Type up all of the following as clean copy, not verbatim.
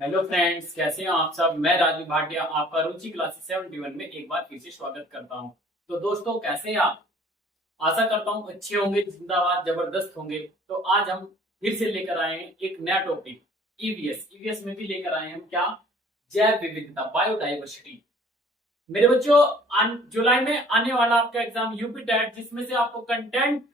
Hello friends, कैसे हो आप सब। मैं राजू भाटिया आपका रुचि क्लासेस 71 में एक बार फिर से स्वागत करता हूं। तो दोस्तों, कैसे हैं आप। आशा करता हूं अच्छे होंगे, जिंदाबाद, जबरदस्त होंगे। तो आज हम फिर से लेकर आए हैं एक नया टॉपिक, ईवीएस में भी लेकर आए हैं हम क्या, जैव विविधता, बायोडाइवर्सिटी। मेरे बच्चों, जुलाई में आने वाला आपका एग्जाम यूपी टेट, जिसमें से आपको कंटेंट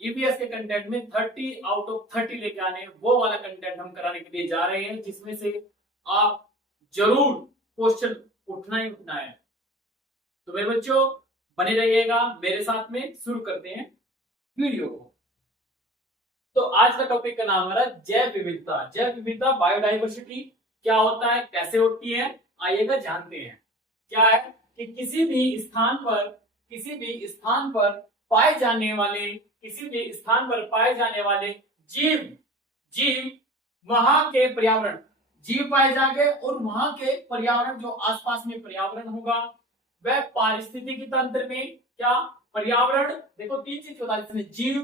ईवीएस के कंटेंट में 30 आउट ऑफ 30 लेके आने हैं, वो वाला कंटेंट हम कराने के लिए जा रहे हैं, जिसमें से आप जरूर क्वेश्चन उठना ही उठना है। तो मेरे बच्चों, बने रहिएगा मेरे साथ में। शुरू करते हैं वीडियो को। तो आज का टॉपिक का नाम है जैव विविधता। जैव विविधता, बायोडाइवर्सिटी क्या होता है, कैसे होती है, आइएगा जानते हैं। क्या है कि किसी भी स्थान पर पाए जाने वाले जीव जीव वहां के पर्यावरण, जीव पाए जाएंगे, और वहां के पर्यावरण, जो आसपास में पर्यावरण होगा, वह पारिस्थितिकी तंत्र में क्या, पर्यावरण, देखो तीन चीज होता है इसमें, जीव,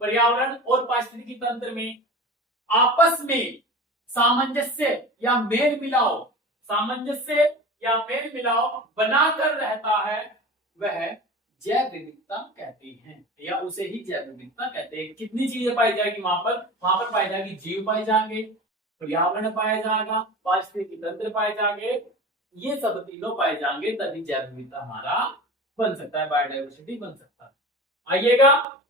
पर्यावरण और पारिस्थितिकी तंत्र में आपस में सामंजस्य या मेल मिलाव बनाकर रहता है, वह जैव विविधता कहते हैं, या उसे ही जैव विविधता कहते हैं। कितनी चीजें पाई जाएगी वहां पर पाई जाएगी, जीव पाए जाएंगे, पर्यावरण पाया जाएगा, पारिस्थितिकी तंत्र पाए जाएंगे, ये सब तीनों पाए जाएंगे, तभी जैव विविधता हमारा बन सकता है, बायोडाइवर्सिटी बन सकता है। आइएगा,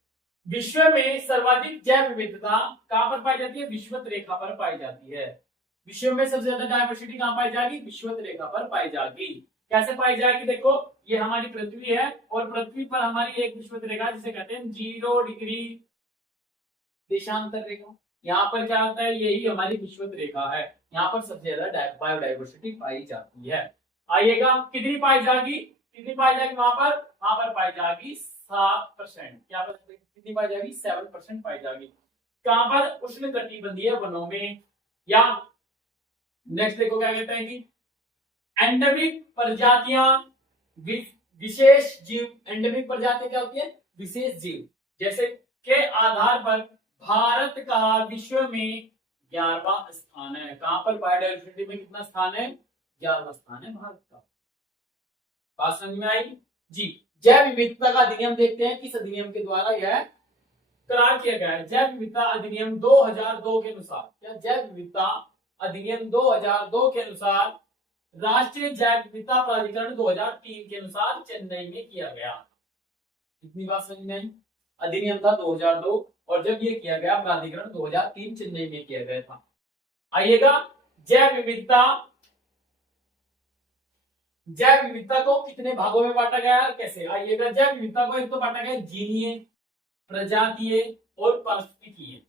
विश्व में सर्वाधिक जैव विविधता कहां पर पाई जाती है, विषुवत रेखा पर पाई जाती है। विश्व में सबसे ज्यादा डायवर्सिटी कहां पाई जाएगी, विषुवत रेखा पर पाई जाएगी। कैसे पाई जाएगी, देखो ये हमारी पृथ्वी है, और पृथ्वी पर हमारी एक विषुवत रेखा, जिसे कहते हैं 0 डिग्री देशांतर रेखा। यहाँ पर क्या होता है, यही हमारी विषुवत रेखा है, यहाँ पर सबसे ज्यादा बायोडाइवर्सिटी पाई जाती है। आइएगा, कितनी पाई जाएगी वहां पर पाई जाएगी 7%। क्या कितनी पाई जाएगी, 7% पाई जाएगी। कहां पर, उष्ण कटिबंधीय वनों में। या नेक्स्ट देखो क्या कहते हैं कि एंडेमिक प्रजातियां, विशेष जीव। एंडेमिक प्रजातियां क्या होती है, विशेष जीव। जैसे के आधार पर भारत का विश्व में 11वां स्थान है। कहां पर, बायोडाइवर्सिटी में कितना स्थान है, 11वां स्थान है भारत का। बात समझ में आई जी। जैव विविधता का अधिनियम देखते हैं, किस अधिनियम के द्वारा यह करार किया गया है। जैव विविधता अधिनियम 2002 के अनुसार, क्या जैव विविधता अधिनियम 2002 के अनुसार, राष्ट्रीय जैव विविधता प्राधिकरण 2003 के अनुसार चेन्नई में किया गया। कितनी बात समझ में आई, अधिनियम था 2002, और जब ये किया गया प्राधिकरण 2003 चेन्नई में किया गया था। आइएगा, जैव विविधता को कितने भागों में बांटा गया है, कैसे। आइएगा, जैव विविधता को एक तो बांटा गया जीनीय, प्रजातीय और पारिस्थितिकीय।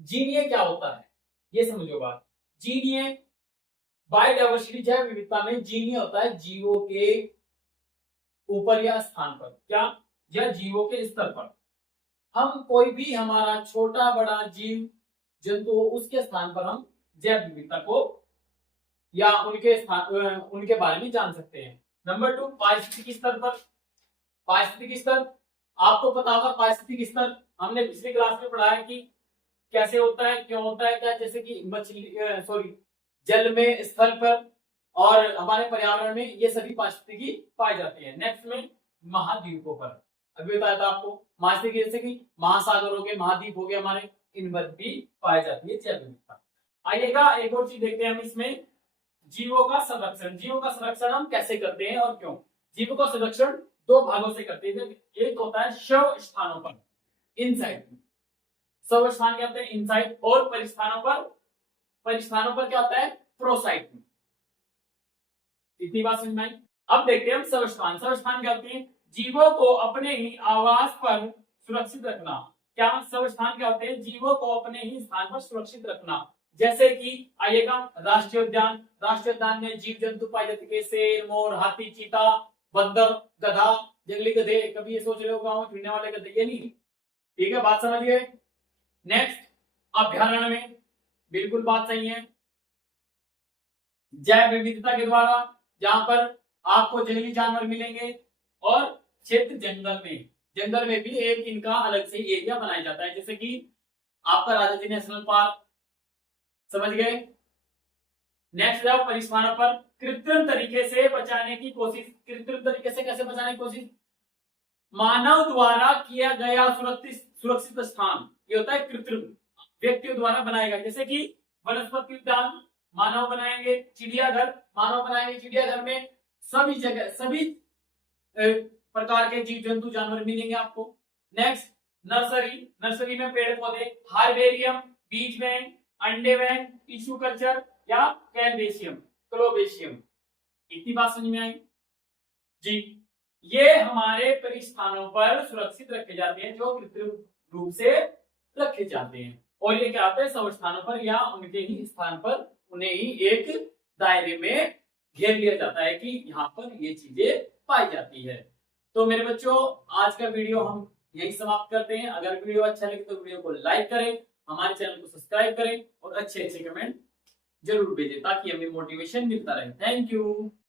जीनीय क्या होता है, ये समझो बात। जीनीय, बायोडाइवर्सिटी जैव विविधता में जीनीय होता है जीवों के ऊपर या स्थान पर, क्या, या जीवों के स्तर पर। हम कोई भी हमारा छोटा बड़ा जीव जंतु, उसके स्थान पर हम जैव विविधता को या उनके बारे में जान सकते हैं। नंबर 2, पारिस्थितिकी स्तर पर। पारिस्थितिकी स्तर आपको पता होगा, पारिस्थितिकी स्तर हमने पिछली क्लास में पढ़ा है कि कैसे होता है, क्यों होता है, क्या, जैसे कि मछली जल में, स्थल पर और हमारे पर्यावरण में, ये सभी पारिस्थितिकी पाई जाती है। नेक्स्ट में महाद्वीपों पर, अभी बताया था आपको, पारिस्थितिकी जैसे कि महासागर हो गए, महाद्वीप हो गए हमारे, इन पर भी पाई जाती है जैव विविधता। आइएगा, एक और चीज देखते हैं हम इसमें, जीवों का संरक्षण। जीवों का संरक्षण हम कैसे करते हैं और क्यों। जीवों का संरक्षण दो भागों से करते हैं। एक होता है शव स्थानों पर, इनसाइड। शव स्थान क्या होते हैं, इनसाइड, और परिस्थानों पर क्या होता है, प्रोसाइड में। इतनी बात समझ में आई। अब देखते हैं हम शव स्थान क्या होते हैं, जीवों को अपने ही आवास पर सुरक्षित रखना। क्या शव स्थान क्या होते हैं, जीवों को अपने ही स्थान पर सुरक्षित रखना। जैसे कि आइएगा, राष्ट्रीय उद्यान में जीव जंतु पाए जाते हैं, शेर, मोर, हाथी, चीता, बंदर, गधा, जंगली गधे। कभी ये सोच रहे हो गांव में फिरने वाले गधे, ये नहीं, ठीक है, बात समझ गए। नेक्स्ट, अभ्यारण्य में, बिल्कुल बात सही है। जैव विविधता के द्वारा जहां पर आपको जंगली जानवर मिलेंगे, और क्षेत्र जंगल में भी एक इनका अलग से एरिया बनाया जाता है, जैसे कि आपका राजाजी नेशनल पार्क, समझ गए। नेक्स्ट है परिस्थानों पर कृत्रिम तरीके से बचाने की कोशिश। कृत्रिम तरीके से कैसे बचाने की कोशिश? मानव द्वारा किया गया सुरक्षित स्थान, ये होता है कृत्रिम, व्यक्तियों द्वारा बनाया गया। जैसे कि वनस्पति उद्यान मानव बनाएंगे, चिड़ियाघर मानव बनाएंगे, चिड़ियाघर में सभी जगह सभी प्रकार के जीव जंतु जानवर मिलेंगे आपको। नेक्स्ट नर्सरी, नर्सरी में पेड़ पौधे। हार्बेरियम बीज बैंक, अंडे बैंक, टिश्यू कल्चर या कैलबेशियम क्लोबेशियम। इतनी बात समझ में आई जी। ये हमारे परिस्थानों पर सुरक्षित रखे जाते हैं जो कृत्रिम रूप से रखे जाते हैं, और ये क्या होता है संस्थानों पर या उनके ही स्थान पर उन्हें ही एक दायरे में घेर लिया जाता है कि यहाँ पर ये चीजें पाई जाती है। तो मेरे बच्चों आज का वीडियो हम यही समाप्त करते हैं। अगर वीडियो अच्छा लगे तो वीडियो को लाइक करें, हमारे चैनल को सब्सक्राइब करें और अच्छे अच्छे कमेंट जरूर भेजें ताकि हमें मोटिवेशन मिलता रहे। Thank you.